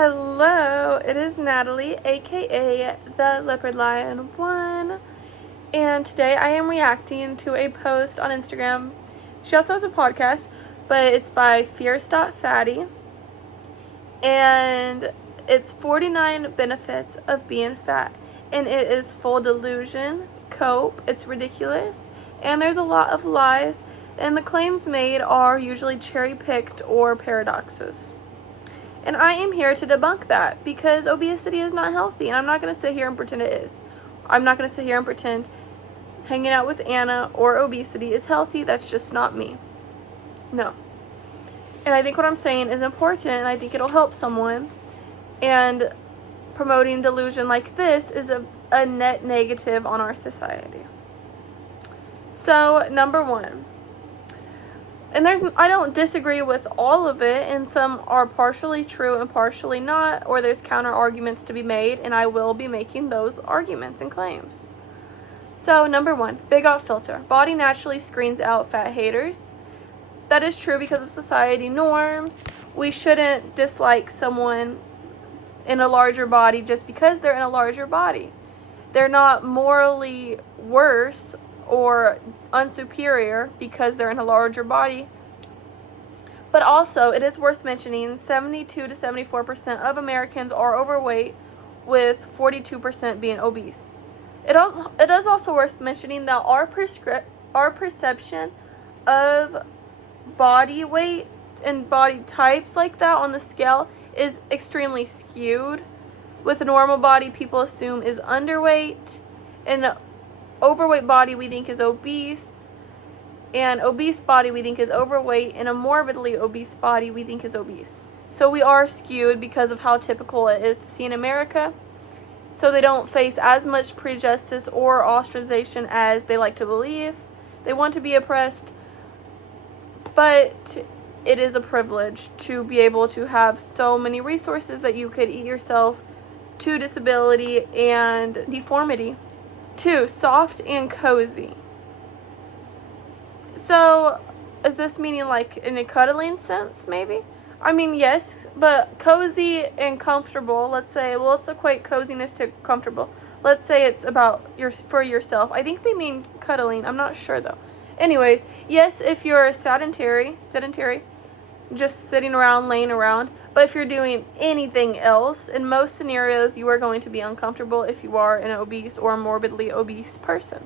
Hello, it is Natalie, aka the Leopard Lion 1, and today I am reacting to a post on Instagram. She also has a podcast, but it's by FAB FATTY, and it's 49 benefits of being fat, and it is full delusion, cope, it's ridiculous, and there's a lot of lies, and the claims made are usually cherry-picked or paradoxes. And I am here to debunk that because obesity is not healthy, and I'm not going to sit here and pretend it is. I'm not going to sit here and pretend hanging out with Anna or obesity is healthy. That's just not me. No. And I think what I'm saying is important, and I think it'll help someone. And promoting delusion like this is a net negative on our society. So, number one. And I don't disagree with all of it, and some are partially true and partially not, or there's counter arguments to be made, and I will be making those arguments and claims. So, number one, big off filter. Body naturally screens out fat haters. That is true because of society norms. We shouldn't dislike someone in a larger body just because they're in a larger body. They're not morally worse or unsuperior because they're in a larger body. But also, it is worth mentioning 72 to 74% of Americans are overweight, with 42% being obese. It is also worth mentioning that our perception of body weight and body types like that on the scale is extremely skewed. With a normal body, people assume is underweight, and overweight body we think is obese, and obese body we think is overweight, and a morbidly obese body we think is obese. So we are skewed because of how typical it is to see in America. So they don't face as much prejudice or ostracization as they like to believe. They want to be oppressed, but it is a privilege to be able to have so many resources that you could eat yourself to disability and deformity. 2, soft and cozy. So, is this meaning like in a cuddling sense, maybe? I mean, yes, but cozy and comfortable, let's equate coziness to comfortable. Let's say it's about for yourself. I think they mean cuddling. I'm not sure, though. Anyways, yes, if you're sedentary, just sitting around, laying around. But if you're doing anything else, in most scenarios, you are going to be uncomfortable if you are an obese or morbidly obese person.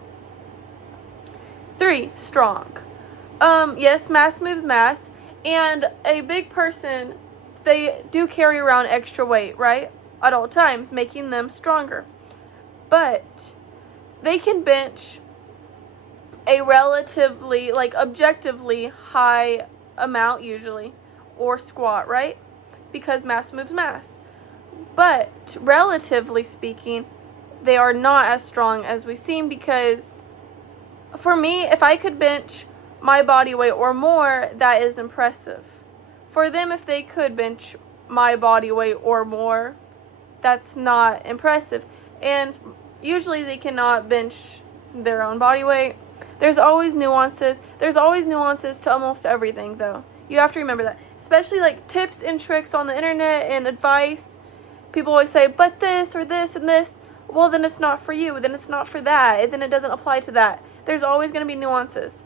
3, strong. Yes, mass moves mass. And a big person, they do carry around extra weight, right? At all times, making them stronger. But they can bench a relatively, objectively high amount usually, or squat, right? Because mass moves mass. But relatively speaking, they are not as strong as we seem, because for me, if I could bench my body weight or more, that is impressive. For them, if they could bench my body weight or more, that's not impressive. And usually they cannot bench their own body weight. There's always nuances. There's always nuances to almost everything, though. You have to remember that. Especially like tips and tricks on the internet and advice. People always say, but this or this and this. Well, then it's not for you. Then it's not for that. Then it doesn't apply to that. There's always going to be nuances.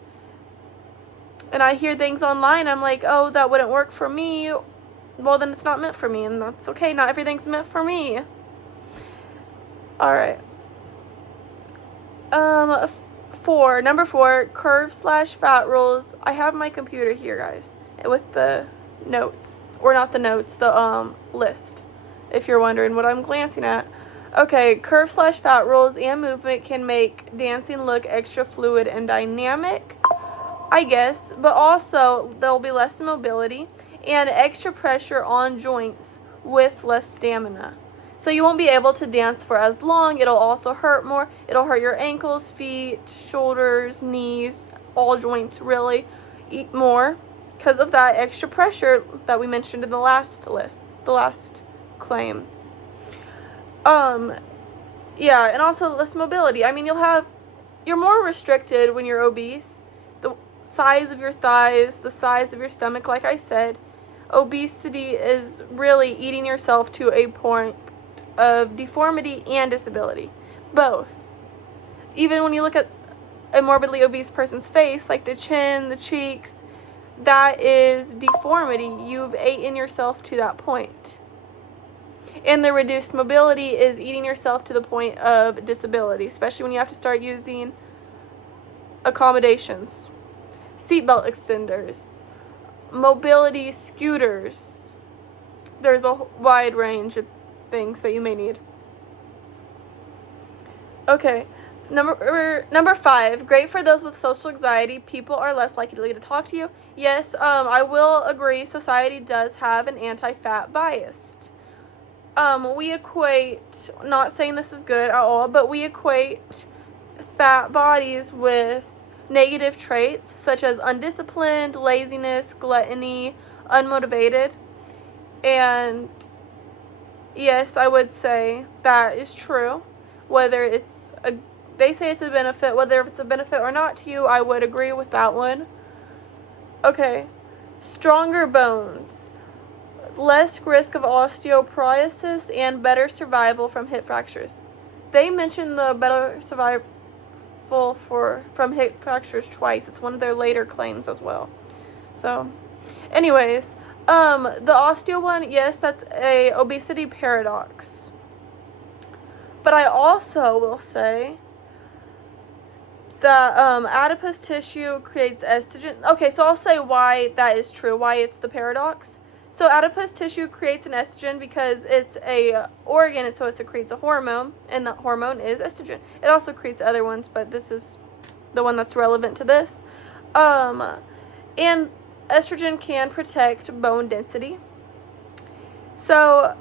And I hear things online. I'm like, oh, that wouldn't work for me. Well, then it's not meant for me. And that's okay. Not everything's meant for me. Alright. Number 4, curve/fat rules. I have my computer here, guys, with the notes, or not the notes, the list, if you're wondering what I'm glancing at. Okay, curve/fat rules and movement can make dancing look extra fluid and dynamic, I guess, but also there'll be less mobility and extra pressure on joints with less stamina. So you won't be able to dance for as long. It'll also hurt more. It'll hurt your ankles, feet, shoulders, knees, all joints really eat more because of that extra pressure that we mentioned in the last claim. Yeah, and also less mobility. I mean, you're more restricted when you're obese. The size of your thighs, the size of your stomach, like I said. obesity is really eating yourself to a point of deformity and disability. Both. Even when you look at a morbidly obese person's face, like the chin, the cheeks, that is deformity. You've eaten yourself to that point. And the reduced mobility is eating yourself to the point of disability, especially when you have to start using accommodations, seatbelt extenders, mobility scooters. There's a wide range of things that you may need. Okay, number 5, great for those with social anxiety. People are less likely to talk to you. Yes, I will agree, society does have an anti-fat bias. We equate, not saying this is good at all, but we equate fat bodies with negative traits such as undisciplined, laziness, gluttony, unmotivated. And yes, I would say that is true. They say it's a benefit, whether it's a benefit or not to you, I would agree with that one. Okay, stronger bones. Less risk of osteoporosis and better survival from hip fractures. They mentioned the better survival from hip fractures twice. It's one of their later claims as well. So, anyways, the osteo one, yes, that's a obesity paradox. But I also will say that adipose tissue creates estrogen. Okay, so I'll say why that is true, why it's the paradox. So adipose tissue creates an estrogen because it's a organ, so it secretes a hormone, and the hormone is estrogen. It also creates other ones, but this is the one that's relevant to this. And estrogen can protect bone density. So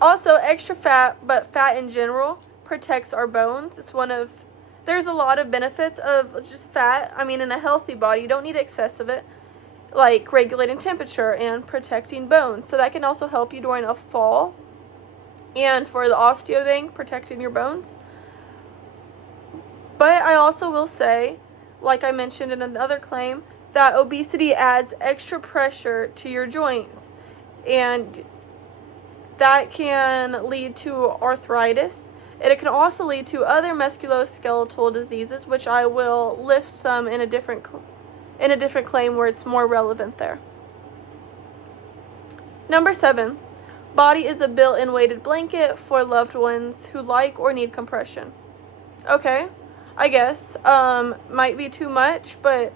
also extra fat, but fat in general, protects our bones. There's a lot of benefits of just fat. I mean, in a healthy body, you don't need excess of it, like regulating temperature and protecting bones. So that can also help you during a fall. And for the osteo thing, protecting your bones. But I also will say, like I mentioned in another claim, that obesity adds extra pressure to your joints. And that can lead to arthritis. And it can also lead to other musculoskeletal diseases, which I will list some in a different claim where it's more relevant there. Number 7, body is a built-in weighted blanket for loved ones who like or need compression. Okay, I guess. Might be too much, but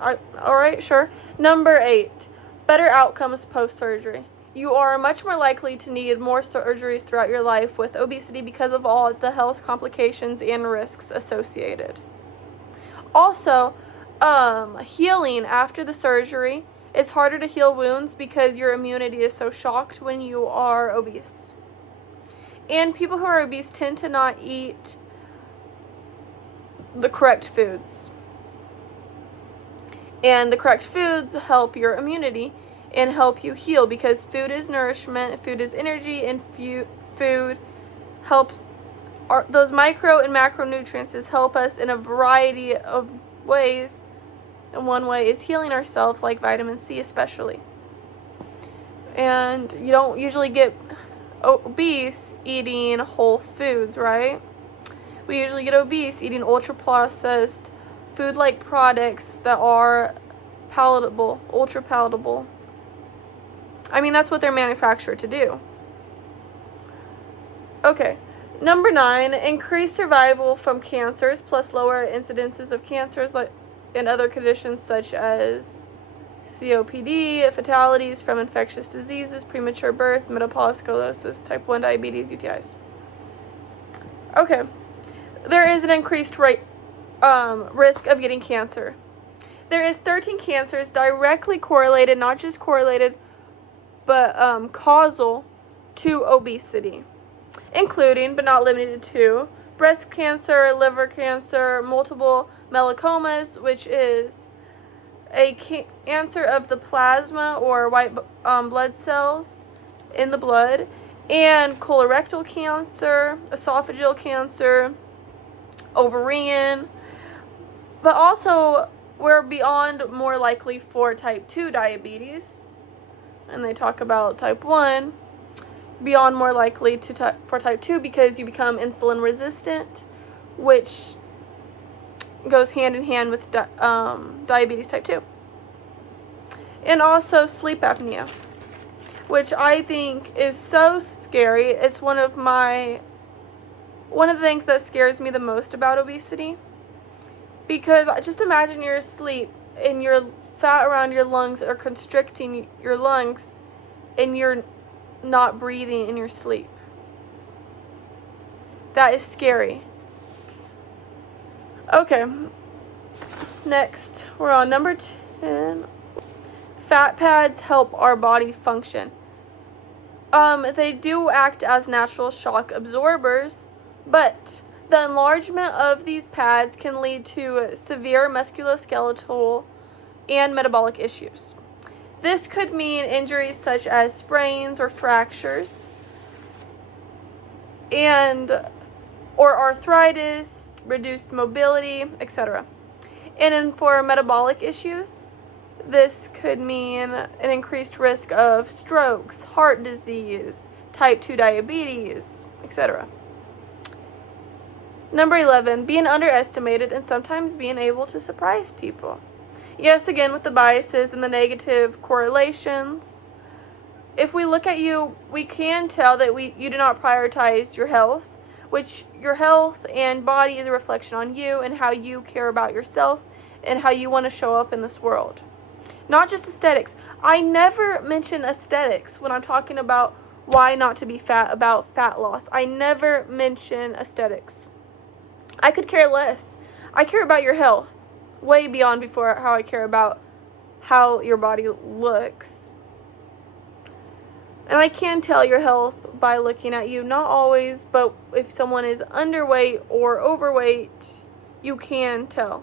alright, sure. Number 8, better outcomes post-surgery. You are much more likely to need more surgeries throughout your life with obesity because of all the health complications and risks associated. Also, healing after the surgery, it's harder to heal wounds because your immunity is so shocked when you are obese. And people who are obese tend to not eat the correct foods. And the correct foods help your immunity and help you heal, because food is nourishment, food is energy, and food helps those micro and macronutrients help us in a variety of ways. And one way is healing ourselves, like vitamin C especially. And you don't usually get obese eating whole foods, right? We usually get obese eating ultra-processed food-like products that are palatable, ultra-palatable. I mean, that's what they're manufactured to do. Okay. Number 9, increased survival from cancers plus lower incidences of cancers and other conditions such as COPD, fatalities from infectious diseases, premature birth, metabolic sclerosis, type 1 diabetes, UTIs. Okay. There is an increased risk of getting cancer. There is 13 cancers directly correlated, not just correlated, but causal to obesity, including, but not limited to, breast cancer, liver cancer, multiple myeloma, which is a cancer of the plasma or white blood cells in the blood, and colorectal cancer, esophageal cancer, ovarian, but also we're beyond more likely for type 2 diabetes, and they talk about type 1, beyond more likely for type 2 because you become insulin resistant, which goes hand in hand with diabetes type 2. And also sleep apnea, which I think is so scary. It's one of the things that scares me the most about obesity, because just imagine you're asleep and your fat around your lungs are constricting your lungs and you're not breathing in your sleep. That is scary. Okay, next we're on number 10. Fat pads help our body function. They do act as natural shock absorbers, but the enlargement of these pads can lead to severe musculoskeletal and metabolic issues. This could mean injuries such as sprains or fractures, or arthritis, reduced mobility, etc. And for metabolic issues, this could mean an increased risk of strokes, heart disease, type 2 diabetes, etc. Number 11, being underestimated and sometimes being able to surprise people. Yes, again, with the biases and the negative correlations. If we look at you, we can tell that you do not prioritize your health, which your health and body is a reflection on you and how you care about yourself and how you want to show up in this world. Not just aesthetics. I never mention aesthetics when I'm talking about why not to be fat, about fat loss. I never mention aesthetics. I could care less. I care about your health way beyond before how I care about how your body looks. And I can tell your health by looking at you. Not always, but if someone is underweight or overweight, you can tell.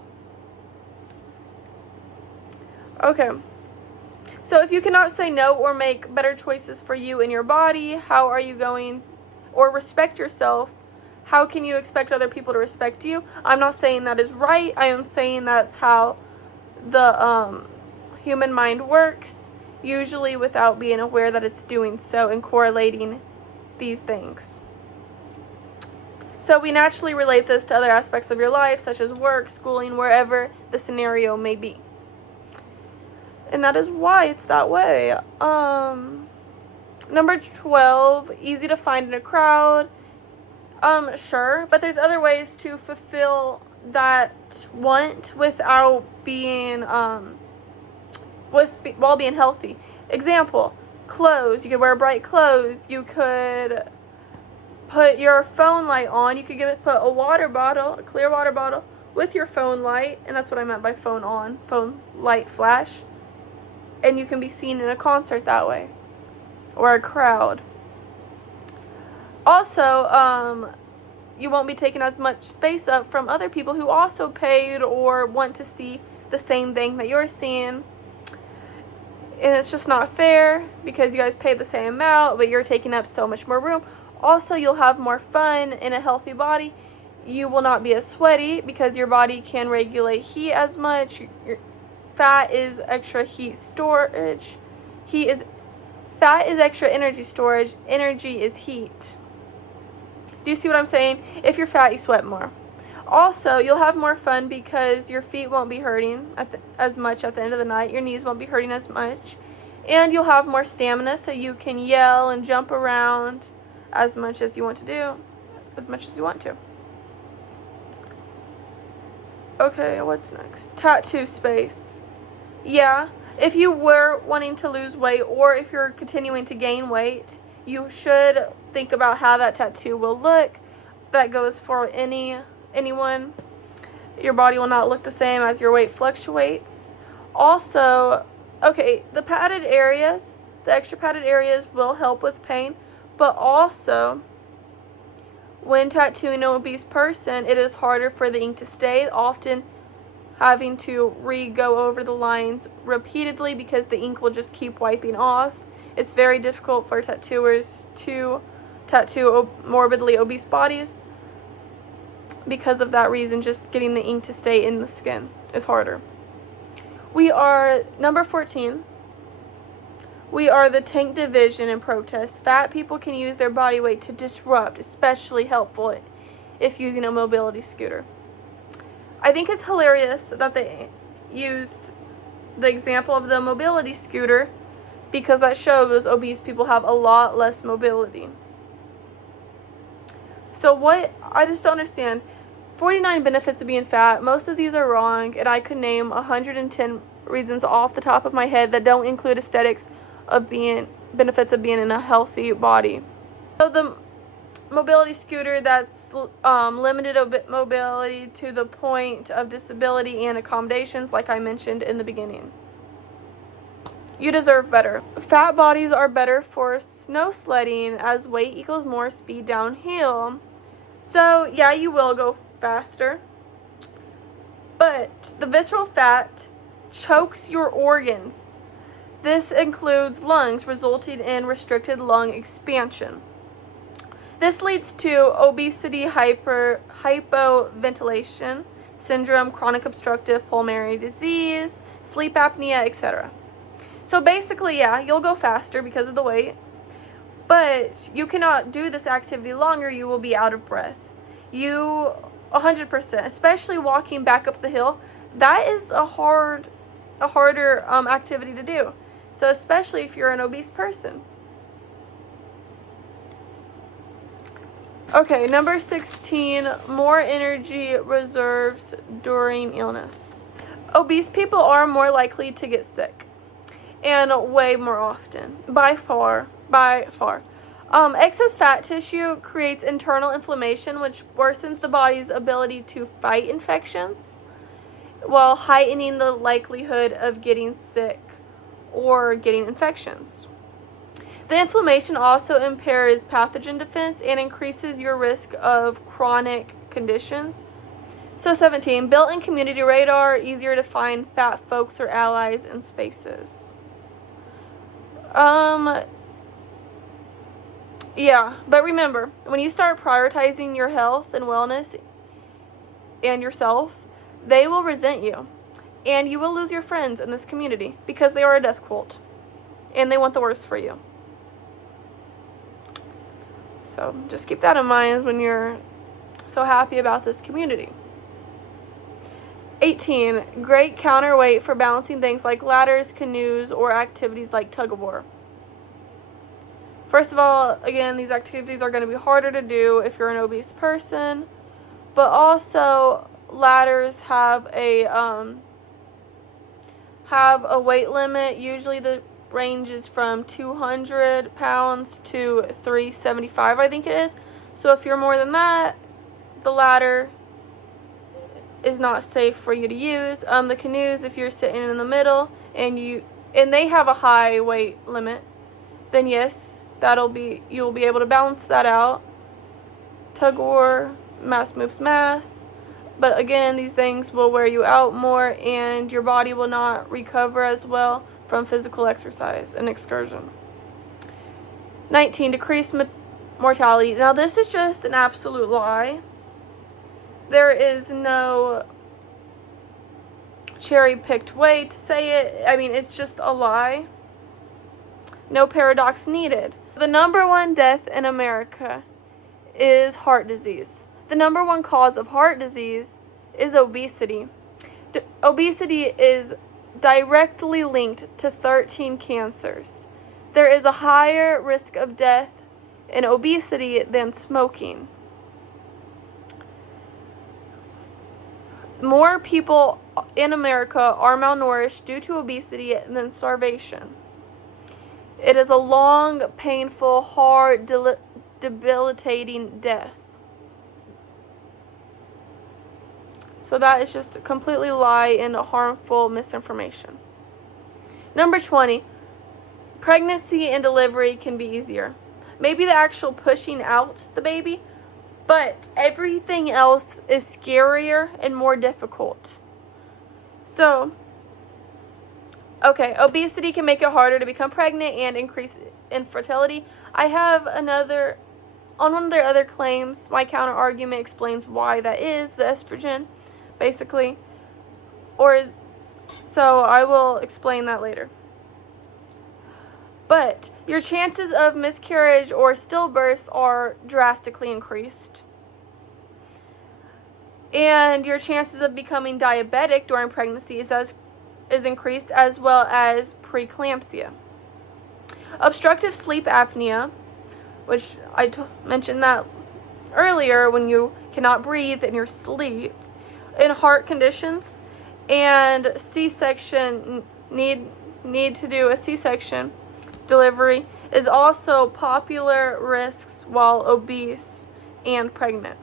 Okay. So if you cannot say no or make better choices for you and your body, how are you going, or respect yourself, how can you expect other people to respect you? I'm not saying that is right. I am saying that's how the human mind works, usually without being aware that it's doing so and correlating these things. So we naturally relate this to other aspects of your life, such as work, schooling, wherever the scenario may be. And that is why it's that way. Number 12, easy to find in a crowd. Sure, but there's other ways to fulfill that want without being, while being healthy. Example, clothes. You could wear bright clothes. You could put your phone light on. You could put a water bottle, a clear water bottle, with your phone light, and that's what I meant by phone on, phone light flash. And you can be seen in a concert that way, or a crowd. Also, you won't be taking as much space up from other people who also paid or want to see the same thing that you're seeing. And it's just not fair because you guys pay the same amount, but you're taking up so much more room. Also, you'll have more fun in a healthy body. You will not be as sweaty because your body can regulate heat as much. Your fat is extra heat storage. Fat is extra energy storage. Energy is heat. Do you see what I'm saying? If you're fat, you sweat more. Also, you'll have more fun because your feet won't be hurting as much at the end of the night. Your knees won't be hurting as much. And you'll have more stamina, so you can yell and jump around as much as you want to do. Okay, what's next? Tattoo space. Yeah, if you were wanting to lose weight or if you're continuing to gain weight, you should think about how that tattoo will look. That goes for anyone. Your body will not look the same as your weight fluctuates. Also, okay, the extra padded areas will help with pain, but also when tattooing an obese person, it is harder for the ink to stay, often having to go over the lines repeatedly because the ink will just keep wiping off. It's very difficult for tattooers to tattoo morbidly obese bodies. Because of that reason, just getting the ink to stay in the skin is harder. We are number 14. We are the tank division in protest. Fat people can use their body weight to disrupt, especially helpful if using a mobility scooter. I think it's hilarious that they used the example of the mobility scooter because that shows obese people have a lot less mobility. So what, I just don't understand. 49 benefits of being fat. Most of these are wrong, and I could name 110 reasons off the top of my head that don't include aesthetics of benefits of being in a healthy body. So the mobility scooter, that's limited mobility to the point of disability and accommodations, like I mentioned in the beginning. You deserve better. Fat bodies are better for snow sledding as weight equals more speed downhill. So yeah, you will go faster, but the visceral fat chokes your organs. This includes lungs, resulting in restricted lung expansion. This leads to obesity, hypoventilation syndrome, chronic obstructive pulmonary disease, sleep apnea, etc. So basically, yeah, you'll go faster because of the weight, but you cannot do this activity longer. You will be out of breath. 100%, especially walking back up the hill, that is a harder activity to do. So especially if you're an obese person. Okay, number 16, more energy reserves during illness. Obese people are more likely to get sick, and way more often, by far. Excess fat tissue creates internal inflammation, which worsens the body's ability to fight infections, while heightening the likelihood of getting sick or getting infections. The inflammation also impairs pathogen defense and increases your risk of chronic conditions. So 17, built-in community radar, easier to find fat folks or allies in spaces. Yeah, but remember, when you start prioritizing your health and wellness and yourself, they will resent you. And you will lose your friends in this community because they are a death cult. And they want the worst for you. So just keep that in mind when you're so happy about this community. 18, great counterweight for balancing things like ladders, canoes, or activities like tug-of-war. First of all, again, these activities are going to be harder to do if you're an obese person, but also ladders have a weight limit. Usually the range is from 200 pounds to 375, I think it is. So if you're more than that, the ladder is not safe for you to use. The canoes, if you're sitting in the middle and they have a high weight limit, then yes, you'll be able to balance that out. Tug war, mass moves mass. But again, these things will wear you out more and your body will not recover as well from physical exercise and excursion. 19, decreased mortality. Now this is just an absolute lie. There is no cherry-picked way to say it. I mean, it's just a lie. No paradox needed. The number one death in America is heart disease. The number one cause of heart disease is obesity. Obesity is directly linked to 13 cancers. There is a higher risk of death in obesity than smoking. More people in America are malnourished due to obesity than starvation. It is a long, painful, hard, debilitating death. So that is just completely lie and harmful misinformation. Number 20, pregnancy and delivery can be easier. Maybe the actual pushing out the baby, but everything else is scarier and more difficult. So, okay, obesity can make it harder to become pregnant and increase infertility. I have on one of their other claims, my counter argument explains why that is, the estrogen, basically. So I will explain that later. But your chances of miscarriage or stillbirth are drastically increased. And your chances of becoming diabetic during pregnancy is increased, as well as preeclampsia. Obstructive sleep apnea, which I mentioned that earlier, when you cannot breathe in your sleep, in heart conditions, and C-section need to do a C-section delivery is also popular risks while obese and pregnant.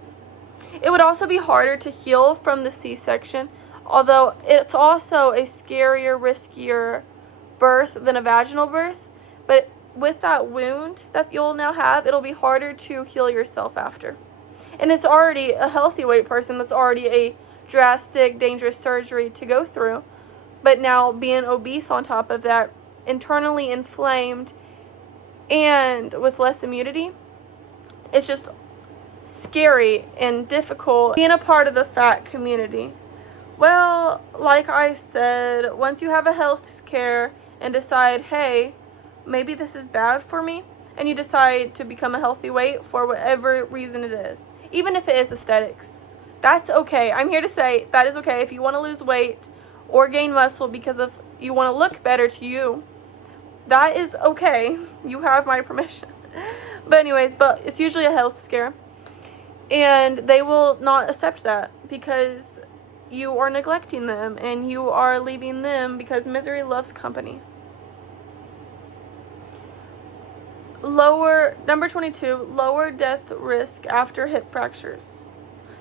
It would also be harder to heal from the C-section, although it's also a scarier, riskier birth than a vaginal birth. But with that wound that you'll now have, it'll be harder to heal yourself after. And it's already a healthy weight person, that's already a drastic, dangerous surgery to go through. But now being obese on top of that, internally inflamed, and with less immunity, it's just scary and difficult being a part of the fat community. Well, like I said, once you have a health scare and decide, hey, maybe this is bad for me, and you decide to become a healthy weight for whatever reason it is, even if it is aesthetics, that's okay. I'm here to say that is okay. If you want to lose weight or gain muscle because of you want to look better to you, that is okay. You have my permission. But it's usually a health scare. And they will not accept that because you are neglecting them and you are leaving them, because misery loves company. Number 22, lower death risk after hip fractures.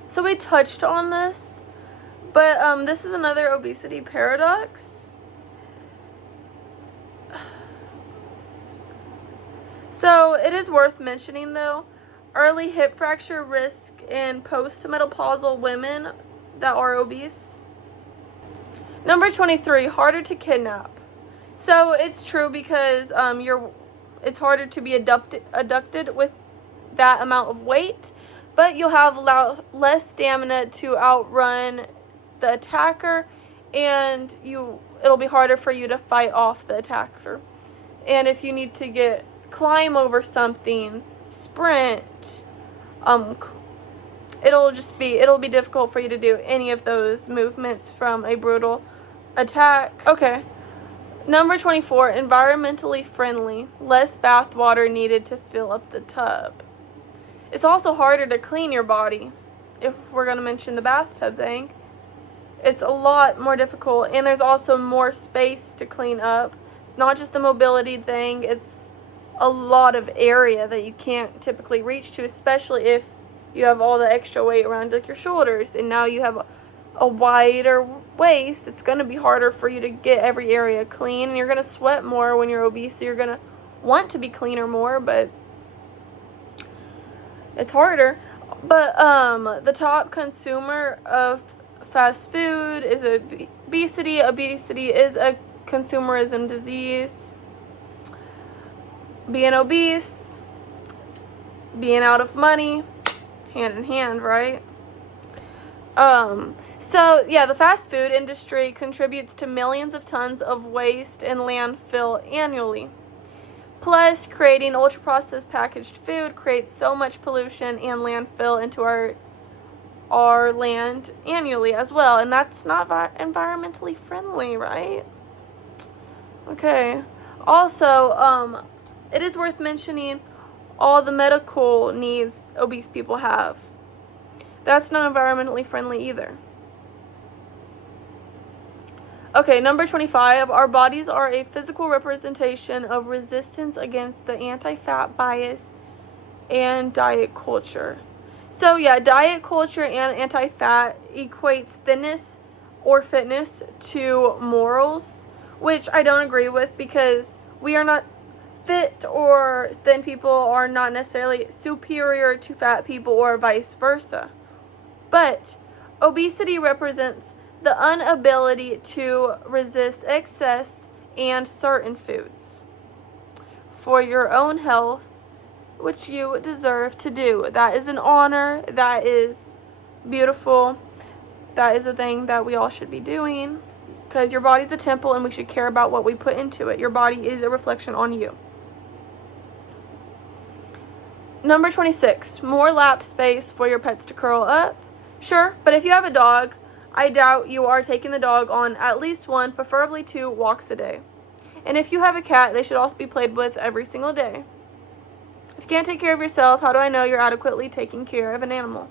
So we touched on this, but this is another obesity paradox. So it is worth mentioning, though, early hip fracture risk in postmenopausal women that are obese. Number 23, harder to kidnap. So it's true because it's harder to be abducted with that amount of weight, but you'll have less stamina to outrun the attacker, and it'll be harder for you to fight off the attacker. And if you need to climb over something, sprint, it'll be difficult for you to do any of those movements from a brutal attack. Okay. Number 24, environmentally friendly. Less bath water needed to fill up the tub. It's also harder to clean your body. If we're going to mention the bathtub thing, it's a lot more difficult, and there's also more space to clean up. It's not just the mobility thing, it's a lot of area that you can't typically reach to, especially if you have all the extra weight around like your shoulders, and now you have a wider waist. It's going to be harder for you to get every area clean, and you're going to sweat more when you're obese, so you're going to want to be cleaner more, but it's harder. But the top consumer of fast food is obesity. Obesity is a consumerism disease. Being obese, being out of money, hand in hand, right? So yeah, the fast food industry contributes to millions of tons of waste in landfill annually. Plus, creating ultra-processed packaged food creates so much pollution and landfill into our land annually as well, and that's not environmentally friendly, right? Okay. Also, it is worth mentioning all the medical needs obese people have. That's not environmentally friendly either. Okay, number 25, our bodies are a physical representation of resistance against the anti-fat bias and diet culture. So yeah, diet culture and anti-fat equates thinness or fitness to morals, which I don't agree with, because we are not fit or thin people are not necessarily superior to fat people or vice versa. But obesity represents the inability to resist excess and certain foods for your own health, which you deserve to do. That is an honor. That is beautiful. That is a thing that we all should be doing, because your body's a temple and we should care about what we put into it. Your body is a reflection on you. Number 26, more lap space for your pets to curl up. Sure, but if you have a dog, I doubt you are taking the dog on at least one, preferably 2 walks a day. And if you have a cat, they should also be played with every single day. If you can't take care of yourself, how do I know you're adequately taking care of an animal?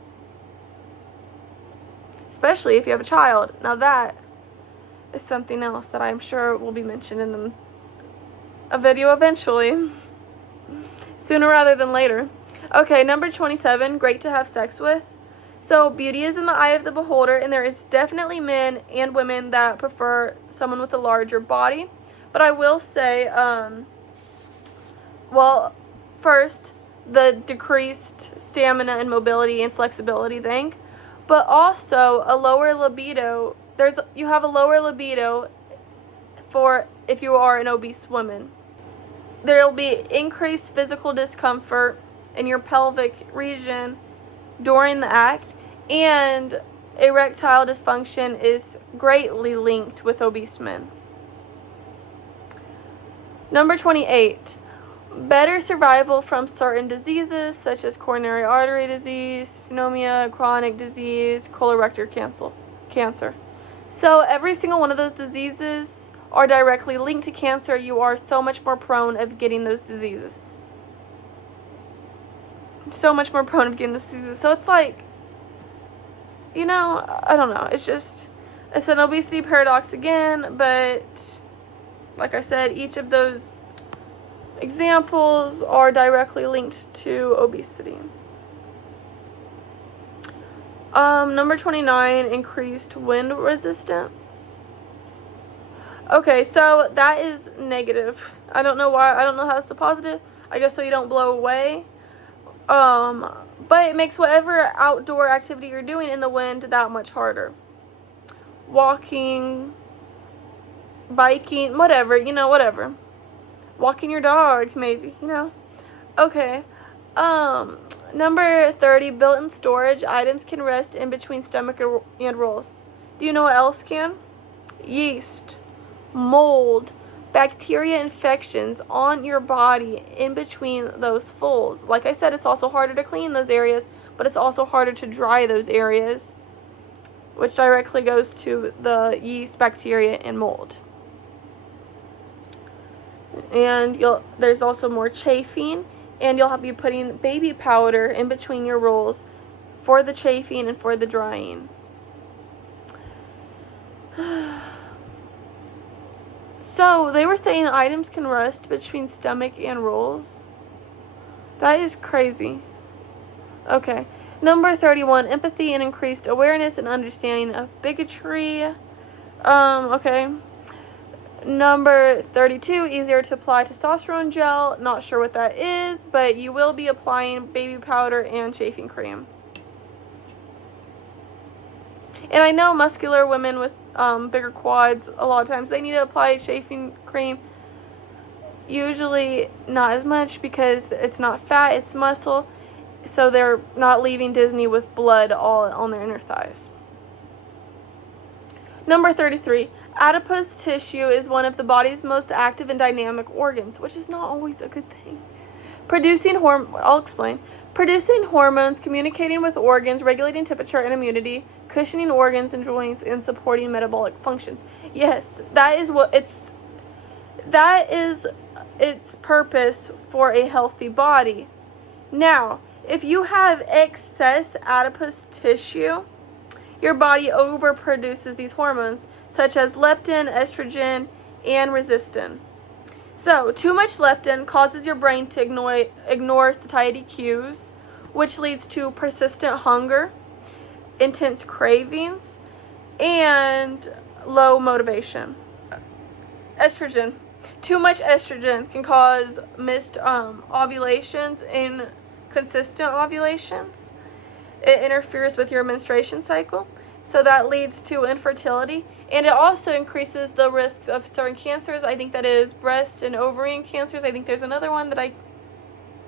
Especially if you have a child. Now that is something else that I'm sure will be mentioned in a video eventually. Sooner rather than later. Okay, number 27, great to have sex with. So beauty is in the eye of the beholder, and there is definitely men and women that prefer someone with a larger body. But I will say, well, first, the decreased stamina and mobility and flexibility thing, but also a lower libido. You have a lower libido for if you are an obese woman. There will be increased physical discomfort in your pelvic region during the act, and erectile dysfunction is greatly linked with obese men. Number 28, better survival from certain diseases such as coronary artery disease, pneumonia, chronic disease, colorectal cancer. So every single one of those diseases are directly linked to cancer. You are so much more prone of getting those diseases. So much more prone of getting those diseases. So it's like, you know, I don't know. It's an obesity paradox again, but like I said, each of those examples are directly linked to obesity. Number 29, increased wind resistance. Okay, so that is negative. I don't know why. I don't know how it's a positive. I guess so you don't blow away. But it makes whatever outdoor activity you're doing in the wind that much harder. Walking, biking, whatever, whatever. Walking your dog, maybe, Okay. Number 30, built-in storage. Items can rest in between stomach and rolls. Do you know what else can? Yeast, mold, bacteria infections on your body in between those folds. Like I said, it's also harder to clean those areas, but it's also harder to dry those areas, which directly goes to the yeast, bacteria, and mold. And there's also more chafing, and you'll be putting baby powder in between your rolls for the chafing and for the drying. So they were saying items can rest between stomach and rolls. That is crazy. Okay. Number 31, empathy and increased awareness and understanding of bigotry. Okay. Number 32, easier to apply testosterone gel. Not sure what that is, but you will be applying baby powder and chafing cream. And I know muscular women with bigger quads, a lot of times they need to apply chafing cream. Usually not as much because it's not fat, it's muscle. So they're not leaving Disney with blood all on their inner thighs. Number 33, adipose tissue is one of the body's most active and dynamic organs, which is not always a good thing. I'll explain. Producing hormones, communicating with organs, regulating temperature and immunity, cushioning organs and joints, and supporting metabolic functions. Yes, that is its purpose for a healthy body. Now, if you have excess adipose tissue, your body overproduces these hormones, such as leptin, estrogen, and resistin. So, too much leptin causes your brain to ignore satiety cues, which leads to persistent hunger, intense cravings, and low motivation. Estrogen. Too much estrogen can cause missed ovulations and consistent ovulations. It interferes with your menstruation cycle, so that leads to infertility, and it also increases the risks of certain cancers. I think that is breast and ovarian cancers. I think there's another one that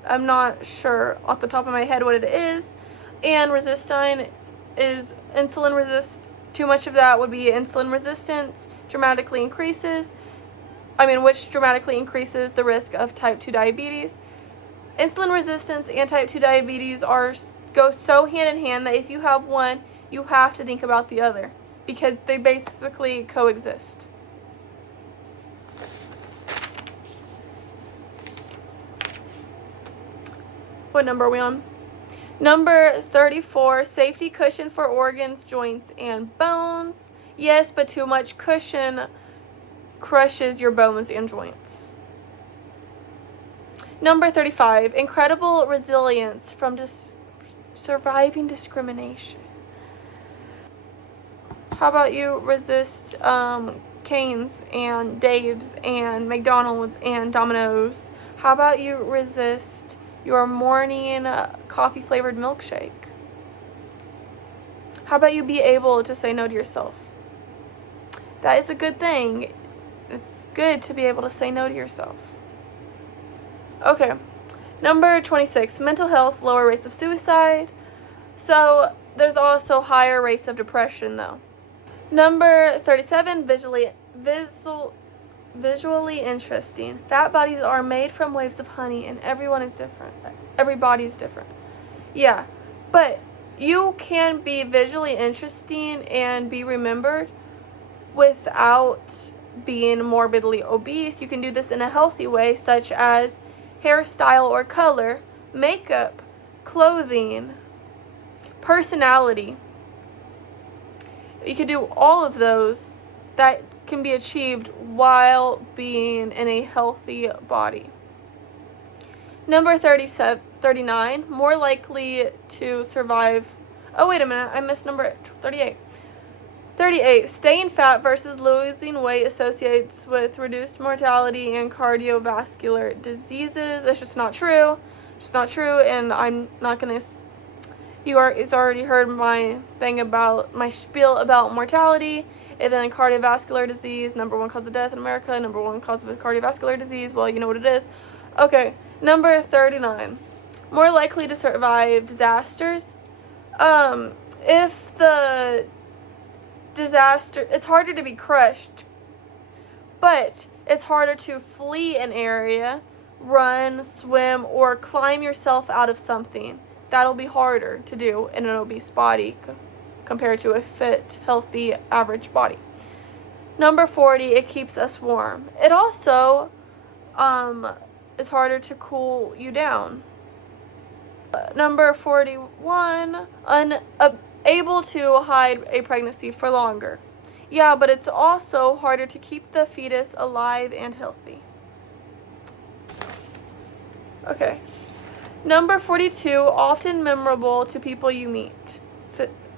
I'm not sure off the top of my head what it is. And resistin is insulin resist. Too much of that would be insulin resistance, dramatically increases the risk of type 2 diabetes. Insulin resistance and type 2 diabetes go so hand in hand that if you have one, you have to think about the other because they basically coexist. What number are we on? Number 34, safety cushion for organs, joints, and bones. Yes, but too much cushion crushes your bones and joints. Number 35, incredible resilience from surviving discrimination. How about you resist Cane's and Dave's and McDonald's and Domino's? How about you resist your morning coffee flavored milkshake? How about you be able to say no to yourself? That is a good thing. It's good to be able to say no to yourself. Okay. Number 26, mental health, lower rates of suicide. So there's also higher rates of depression though. Number 37, visually interesting. Fat bodies are made from waves of honey and everyone is different. Every body is different. Yeah, but you can be visually interesting and be remembered without being morbidly obese. You can do this in a healthy way, such as hairstyle or color, makeup, clothing, personality. You can do all of those that can be achieved while being in a healthy body. Number 39, more likely to survive. Oh, wait a minute, I missed number 38. 38, staying fat versus losing weight associates with reduced mortality and cardiovascular diseases. That's just not true. It's not true, and I'm not going to... It's already heard my thing about my spiel about mortality, and then cardiovascular disease, number 1 cause of death in America, number 1 cause of cardiovascular disease. Well, you know what it is. Okay, number 39, more likely to survive disasters. If the disaster, it's harder to be crushed, but it's harder to flee an area, run, swim, or climb yourself out of something. That'll be harder to do in an obese body compared to a fit, healthy, average body. Number 40, it keeps us warm. It also is harder to cool you down. Number 41, able to hide a pregnancy for longer. Yeah, but it's also harder to keep the fetus alive and healthy. Okay. Number 42, often memorable to people you meet.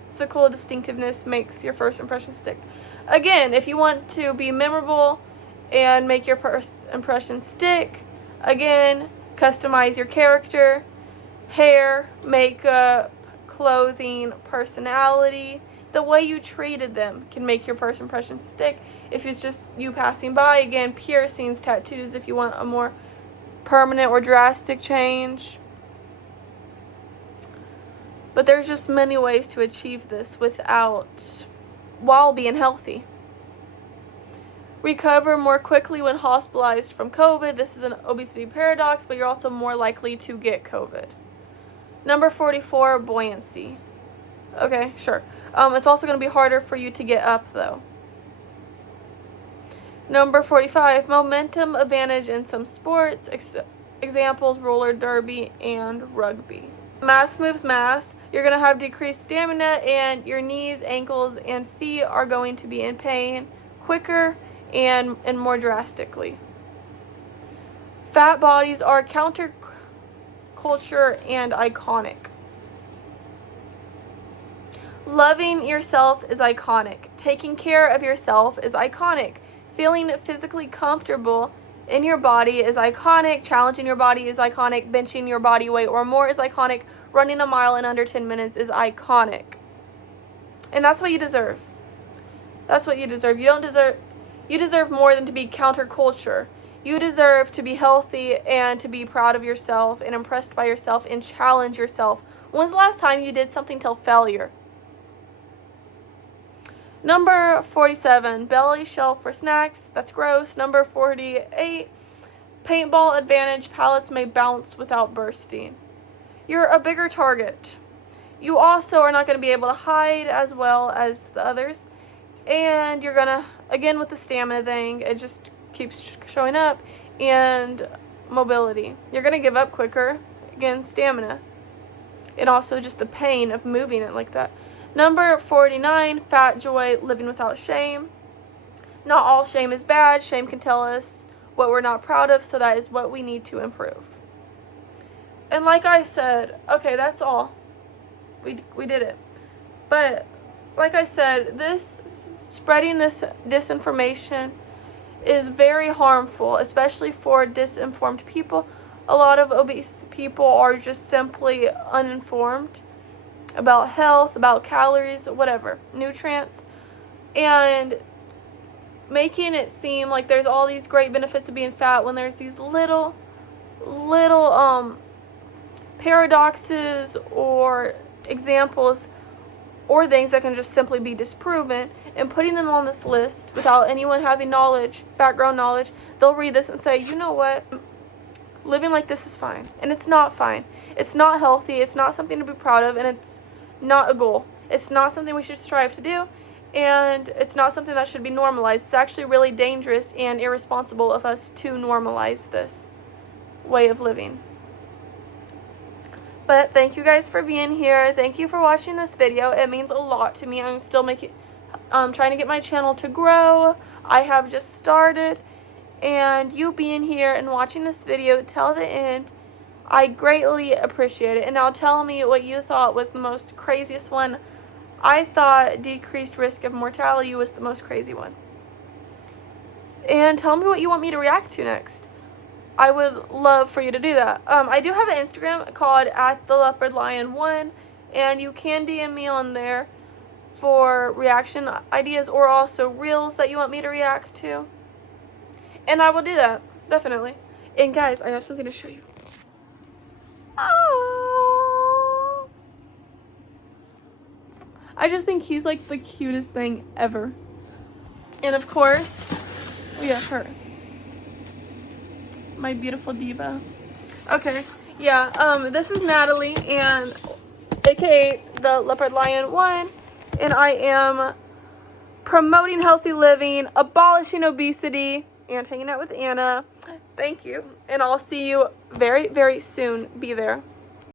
Physical distinctiveness makes your first impression stick. Again, if you want to be memorable and make your first impression stick, again, customize your character, hair, makeup, clothing, personality. The way you treated them can make your first impression stick. If it's just you passing by, again, piercings, tattoos, if you want a more permanent or drastic change. But there's just many ways to achieve this while being healthy. Recover more quickly when hospitalized from COVID. This is an obesity paradox, but you're also more likely to get COVID. Number 44, buoyancy. Okay, sure. It's also going to be harder for you to get up, though. Number 45, momentum advantage in some sports. Examples, roller derby and rugby. Mass moves mass. You're going to have decreased stamina, and your knees, ankles, and feet are going to be in pain quicker and more drastically. Fat bodies are counterculture and iconic. Loving yourself is iconic. Taking care of yourself is iconic. Feeling physically comfortable in your body is iconic. Challenging your body is iconic. Benching your body weight or more is iconic. Running a mile in under 10 minutes is iconic. And that's what you deserve. That's what you deserve. You deserve more than to be counterculture. You deserve to be healthy and to be proud of yourself and impressed by yourself and challenge yourself. When's the last time you did something till failure? Number 47, belly shelf for snacks. That's gross. Number 48, paintball advantage. Pallets may bounce without bursting. You're a bigger target. You also are not going to be able to hide as well as the others. And you're going to, again with the stamina thing, it just keeps showing up. And mobility. You're going to give up quicker. Again, stamina. And also just the pain of moving it like that. Number 49, fat joy, living without shame. Not all shame is bad. Shame can tell us what we're not proud of, so that is what we need to improve. And like I said, okay, that's all. We did it. But like I said, spreading this disinformation is very harmful, especially for disinformed people. A lot of obese people are just simply uninformed about health, about calories, whatever, nutrients, and making it seem like there's all these great benefits of being fat when there's these little paradoxes or examples or things that can just simply be disproven, and putting them on this list without anyone having knowledge, background knowledge. They'll read this and say, you know what, living like this is fine. And it's not fine. It's not healthy. It's not something to be proud of, and it's not a goal. It's not something we should strive to do, and it's not something that should be normalized. It's actually really dangerous and irresponsible of us to normalize this way of living. But thank you guys for being here. Thank you for watching this video. It means a lot to me. I'm still trying to get my channel to grow. I have just started, and you being here and watching this video till the end, I greatly appreciate it. And now tell me what you thought was the most craziest one. I thought decreased risk of mortality was the most crazy one. And tell me what you want me to react to next. I would love for you to do that. I do have an Instagram called @theleopardlion1, and you can DM me on there for reaction ideas or also reels that you want me to react to. And I will do that, definitely. And guys, I have something to show you. Oh! I just think he's like the cutest thing ever. And of course, we have her. My beautiful diva. Okay, yeah, this is Natalie, and aka the Leopard Lion 1, and I am promoting healthy living, abolishing obesity, and hanging out with Anna. Thank you, and I'll see you very, very soon. Be there.